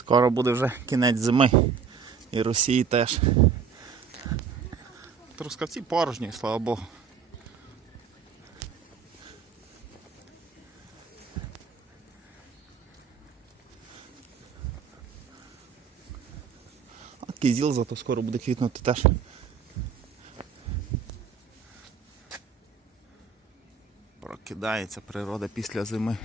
Скоро буде вже кінець зими. І Росії теж. Трускавці порожні, слава Богу. А кізіл зато скоро буде квітнути теж. Прокидається природа після зими.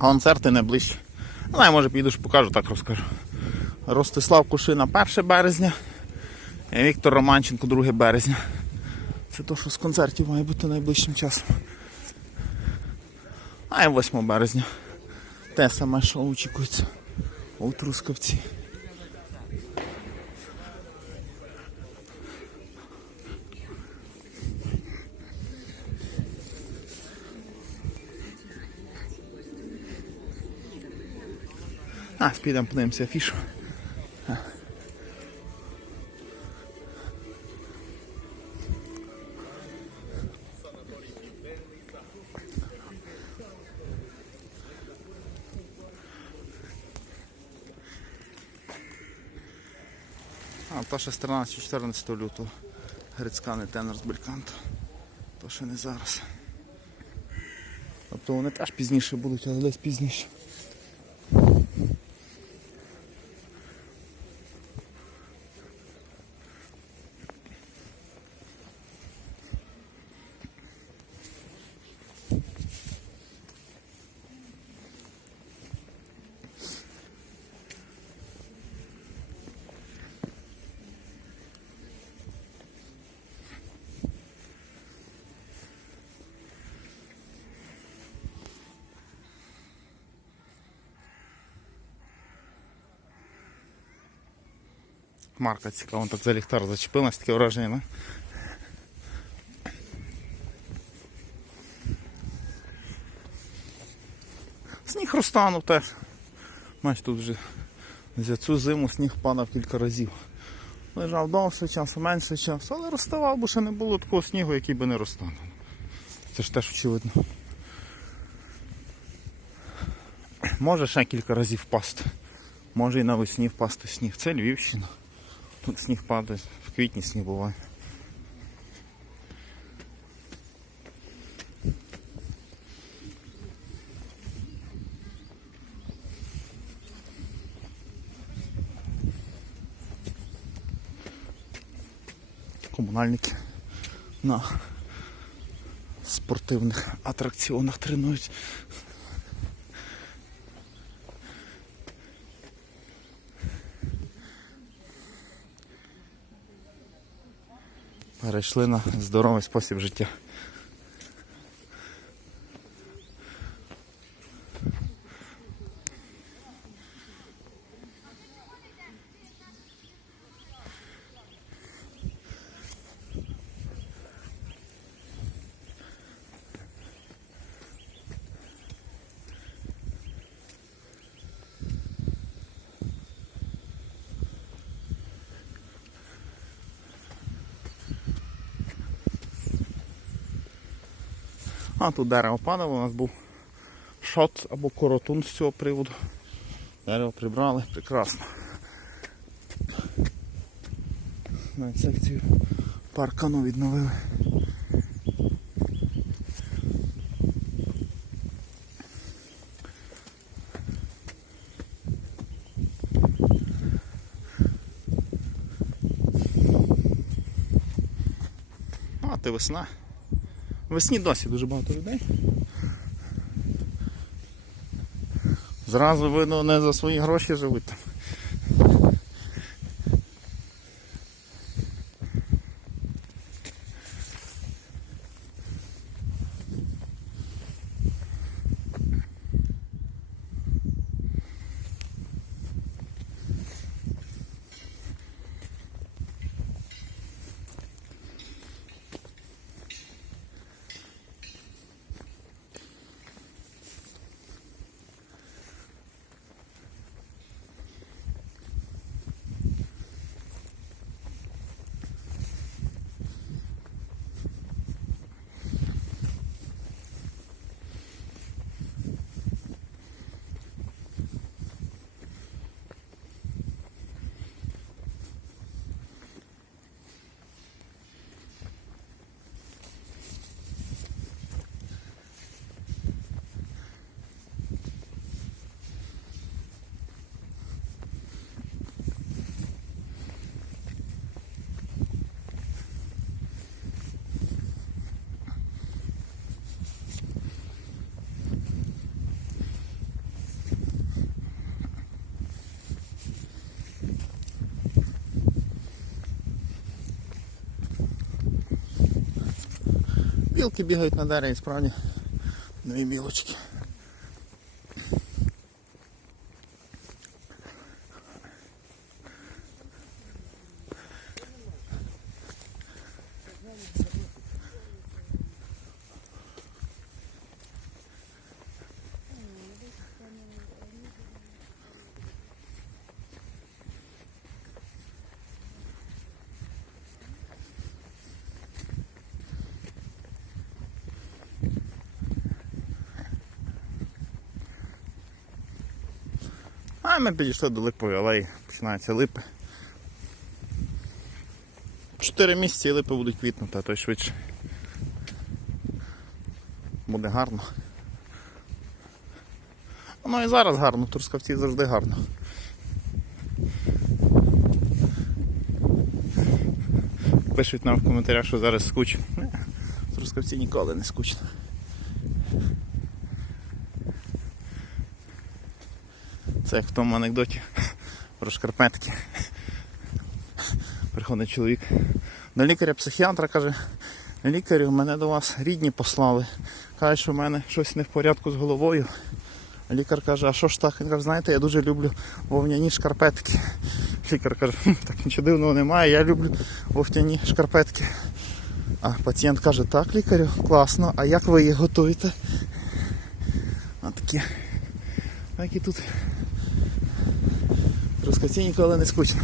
Концерти не ближче. Ну, я може піду покажу, так розкажу. Ростислав Кушина 1 березня, Віктор Романченко 2 березня. Це то, що з концертів має бути найближчим часом. А і 8 березня. Те саме, що очікується у Трускавці. А, підемо подивимося афішу. А, то ще з 13-14 лютого. Грицьканий тенор з бельканту. То ще не зараз. Тобто вони теж пізніше будуть, але десь пізніше. Марка цікаво, так за ліхтар зачепилась, таке враження, не? Сніг розтанув теж. Бач, тут вже за цю зиму сніг падав кілька разів. Лежав довше часу, менше часу, але розставав, бо ще не було такого снігу, який би не розтанув. Це ж теж очевидно. Може ще кілька разів впасти. Може і навесні впасти сніг. Це Львівщина. Тут сніг падає, в квітні сніг буває. Комунальники на спортивних атракціонах тренують. Перейшли на здоровий спосіб життя. А тут дерево падало, у нас був шот або коротун з цього приводу. Дерево прибрали, прекрасно. Навіть секцію паркану відновили. А, ти весна. Весні досі дуже багато людей. Зразу видно не за свої гроші живуть там. Білки бігають на дереві, справді. Дві білочки. Ми підійшли до липової алеї, починаються липи. Чотири місяці і липи будуть квітнути, а то й швидше. Буде гарно. Воно і зараз гарно, Трускавці завжди гарно. Пишуть нам в коментарях, що зараз скучно. Трускавці ніколи не скучно. Це як в тому анекдоті про шкарпетки. Приходить чоловік до лікаря-психіатра, каже, лікарю, мене до вас рідні послали. Каже, що в мене щось не в порядку з головою. Лікар каже, а що ж так? Він каже, знаєте, я дуже люблю вовняні шкарпетки. Лікар каже, «Хм, так нічого дивного немає, я люблю вовняні шкарпетки. А пацієнт каже, так, лікарю, класно, а як ви їх готуєте? А такі. Тут. Трускавці ніколи не скучно.